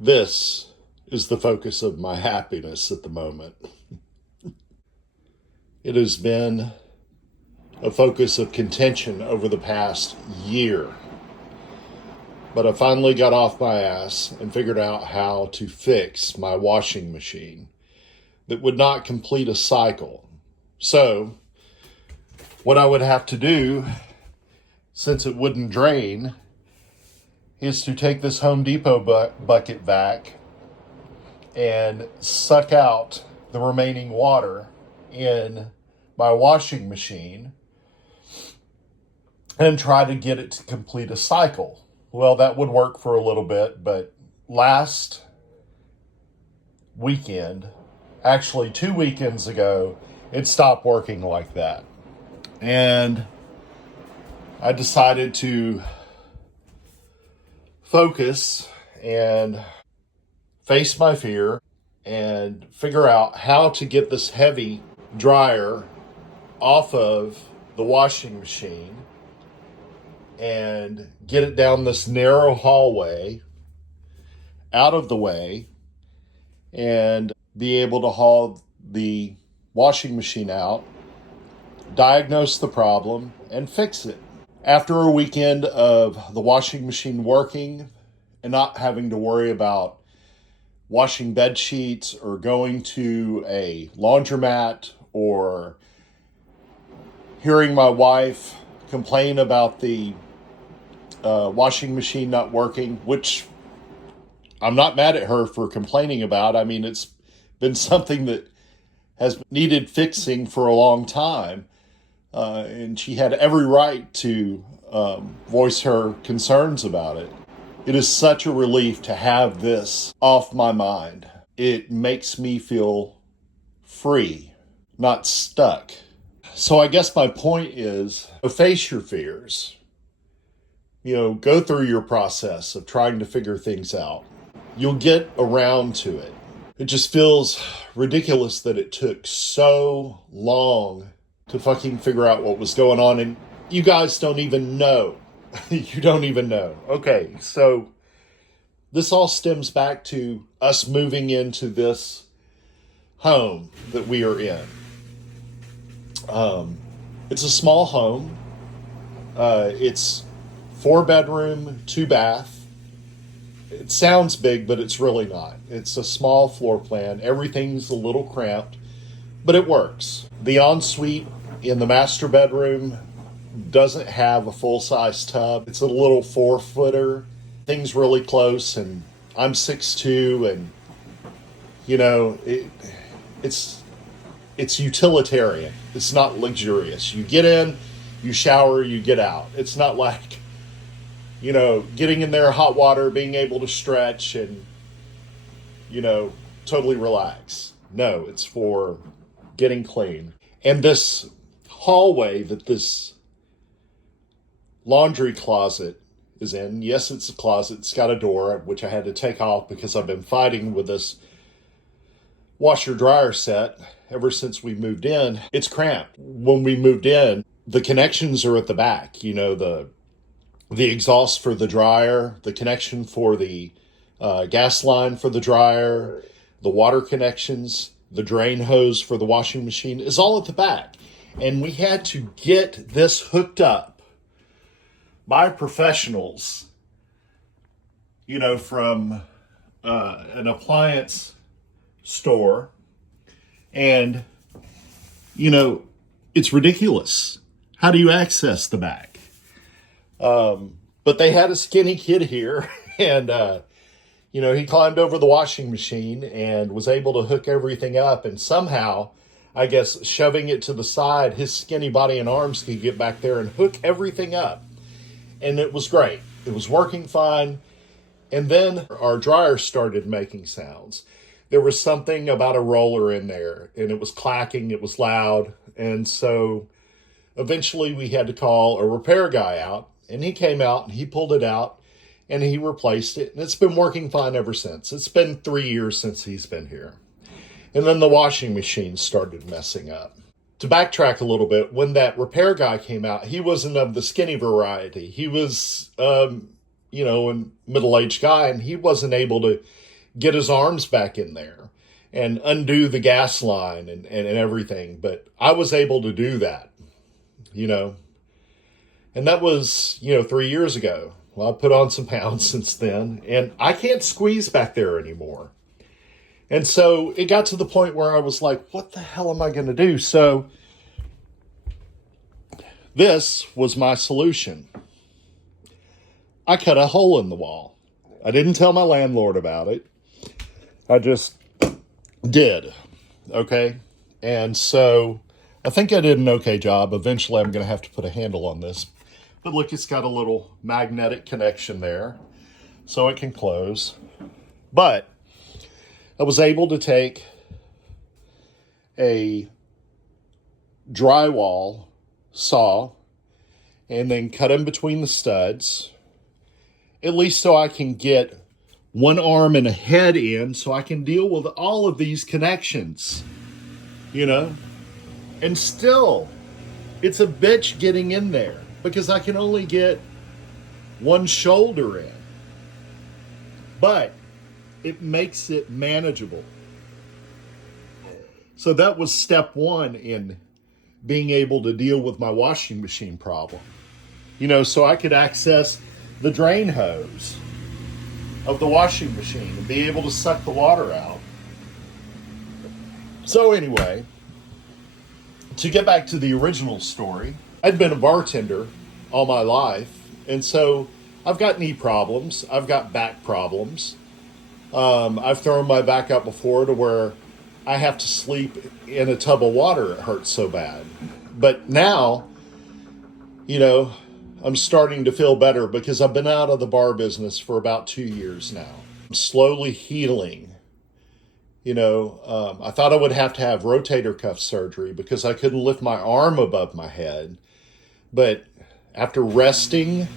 This is the focus of my happiness at the moment. It has been a focus of contention over the past year. But I finally got off my ass and figured out how to fix my washing machine that would not complete a cycle. So, what I would have to do, since it wouldn't drain, is to take this Home Depot bucket vac and suck out the remaining water in my washing machine and try to get it to complete a cycle. Well, that would work for a little bit, but last weekend, actually 2 weekends ago, it stopped working like that. And I decided to focus and face my fear and figure out how to get this heavy dryer off of the washing machine and get it down this narrow hallway out of the way and be able to haul the washing machine out, diagnose the problem, and fix it. After a weekend of the washing machine working and not having to worry about washing bed sheets or going to a laundromat or hearing my wife complain about the washing machine not working, which I'm not mad at her for complaining about. I mean, it's been something that has needed fixing for a long time. And she had every right to voice her concerns about it. It is such a relief to have this off my mind. It makes me feel free, not stuck. So I guess my point is, face your fears. Go through your process of trying to figure things out. You'll get around to it. It just feels ridiculous that it took so long to fucking figure out what was going on, and you guys don't even know. You don't even know. Okay, so this all stems back to us moving into this home that we are in. It's a small home. It's 4-bedroom, 2-bath. It sounds big, but it's really not. It's a small floor plan. Everything's a little cramped, but it works. The ensuite in the master bedroom doesn't have a full-size tub. It's a little 4-footer. Things really close, and I'm 6'2", and it's utilitarian. It's not luxurious. You get in, you shower, you get out. It's not like getting in there, hot water, being able to stretch and totally relax. No, it's for getting clean. And this hallway that this laundry closet is in, yes, it's a closet. It's got a door, which I had to take off because I've been fighting with this washer dryer set ever since we moved in. It's cramped. When we moved in, the connections are at the back. The exhaust for the dryer, the connection for the gas line for the dryer, the water connections, the drain hose for the washing machine is all at the back. And we had to get this hooked up by professionals, from an appliance store. And, it's ridiculous. How do you access the back? But they had a skinny kid here and, he climbed over the washing machine and was able to hook everything up, and somehow, I guess, shoving it to the side, his skinny body and arms could get back there and hook everything up. And it was great. It was working fine. And then our dryer started making sounds. There was something about a roller in there, and it was clacking, it was loud. And so eventually we had to call a repair guy out, and he came out and he pulled it out and he replaced it. And it's been working fine ever since. It's been 3 years since he's been here. And then the washing machine started messing up. To backtrack a little bit, when that repair guy came out, he wasn't of the skinny variety. He was, a middle-aged guy, and he wasn't able to get his arms back in there and undo the gas line and everything. But I was able to do that, you know. And that was, 3 years ago. Well, I put on some pounds since then, and I can't squeeze back there anymore. And so it got to the point where I was like, what the hell am I going to do? So this was my solution. I cut a hole in the wall. I didn't tell my landlord about it. I just did. Okay. And so I think I did an okay job. Eventually I'm going to have to put a handle on this. But look, it's got a little magnetic connection there so it can close. But I was able to take a drywall saw and then cut in between the studs, at least so I can get one arm and a head in so I can deal with all of these connections, and still it's a bitch getting in there because I can only get one shoulder in, but it makes it manageable. So that was step one in being able to deal with my washing machine problem. So I could access the drain hose of the washing machine and be able to suck the water out. So anyway, to get back to the original story, I'd been a bartender all my life, and so I've got knee problems, I've got back problems. I've thrown my back up before to where I have to sleep in a tub of water. It hurts so bad. But now, I'm starting to feel better because I've been out of the bar business for about 2 years now. I'm slowly healing. I thought I would have to have rotator cuff surgery because I couldn't lift my arm above my head. But after resting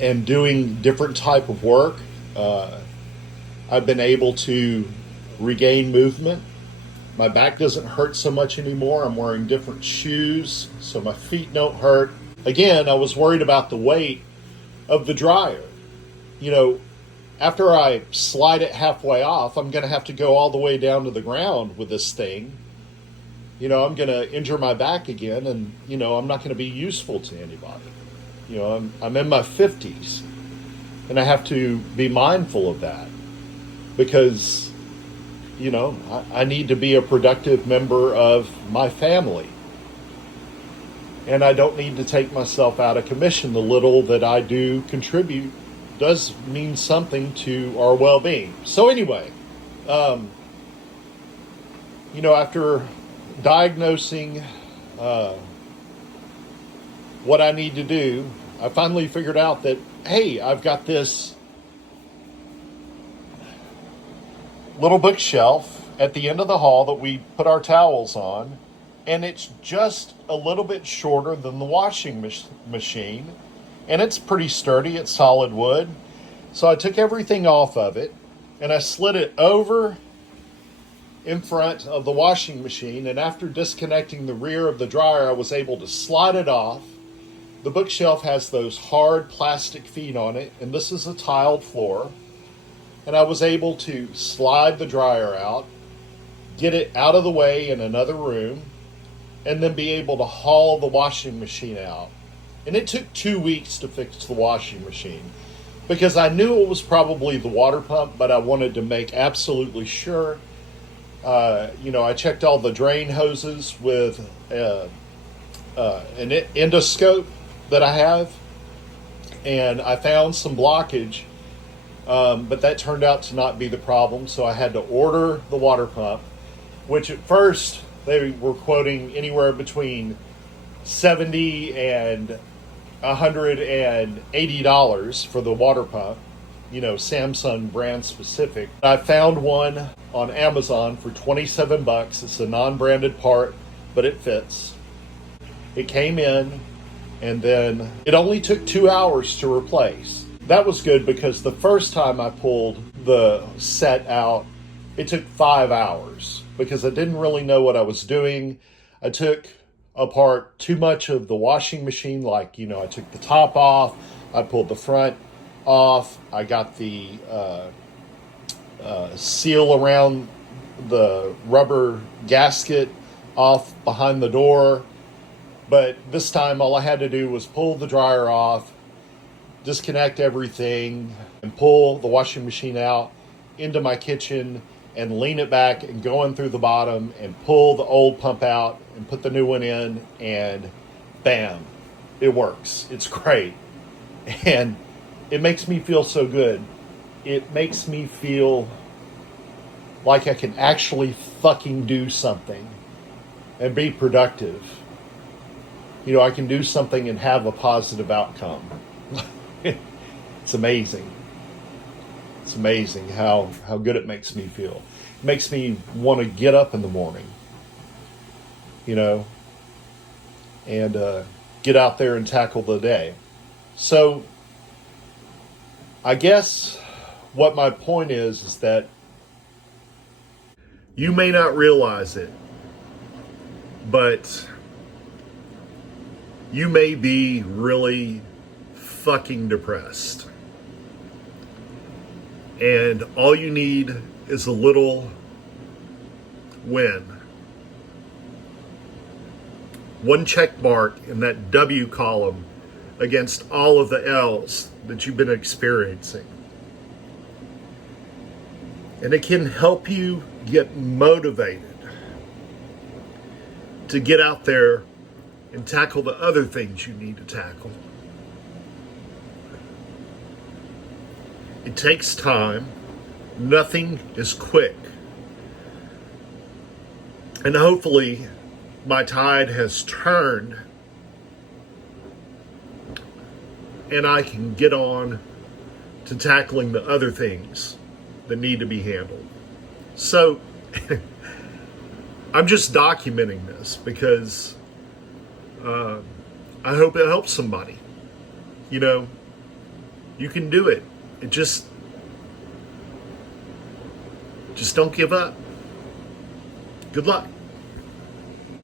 and doing different type of work, I've been able to regain movement. My back doesn't hurt so much anymore. I'm wearing different shoes, so my feet don't hurt. Again, I was worried about the weight of the dryer. After I slide it halfway off, I'm going to have to go all the way down to the ground with this thing. I'm going to injure my back again, and, I'm not going to be useful to anybody. I'm in my 50s, and I have to be mindful of that because, I need to be a productive member of my family. And I don't need to take myself out of commission. The little that I do contribute does mean something to our well-being. So anyway, after diagnosing what I need to do, I finally figured out that, hey, I've got this little bookshelf at the end of the hall that we put our towels on, and it's just a little bit shorter than the washing machine, and it's pretty sturdy. It's solid wood. So I took everything off of it and I slid it over in front of the washing machine, and after disconnecting the rear of the dryer, I was able to slide it off. The bookshelf has those hard plastic feet on it, and this is a tiled floor, and I was able to slide the dryer out, get it out of the way in another room, and then be able to haul the washing machine out. And it took 2 weeks to fix the washing machine because I knew it was probably the water pump, but I wanted to make absolutely sure. I checked all the drain hoses with an endoscope that I have, and I found some blockage, but that turned out to not be the problem, so I had to order the water pump, which at first they were quoting anywhere between $70 and $180 for the water pump, Samsung brand specific. I found one on Amazon for $27. It's a non-branded part, but it fits. It came in, and then it only took 2 hours to replace. That was good because the first time I pulled the set out, it took 5 hours because I didn't really know what I was doing. I took apart too much of the washing machine, I took the top off, I pulled the front off, I got the seal around the rubber gasket off behind the door. But this time, all I had to do was pull the dryer off, disconnect everything, and pull the washing machine out into my kitchen and lean it back and go in through the bottom and pull the old pump out and put the new one in, and bam, it works. It's great. And it makes me feel so good. It makes me feel like I can actually fucking do something and be productive. You know, I can do something and have a positive outcome. It's amazing. It's amazing how good it makes me feel. It makes me want to get up in the morning, you know, and get out there and tackle the day. So I guess what my point is that you may not realize it, but you may be really fucking depressed. And all you need is a little win. One check mark in that W column against all of the L's that you've been experiencing. And it can help you get motivated to get out there and tackle the other things you need to tackle. It takes time. Nothing is quick. And hopefully my tide has turned and I can get on to tackling the other things that need to be handled. So I'm just documenting this because I hope it helps somebody. You know, you can do it. It just don't give up. Good luck.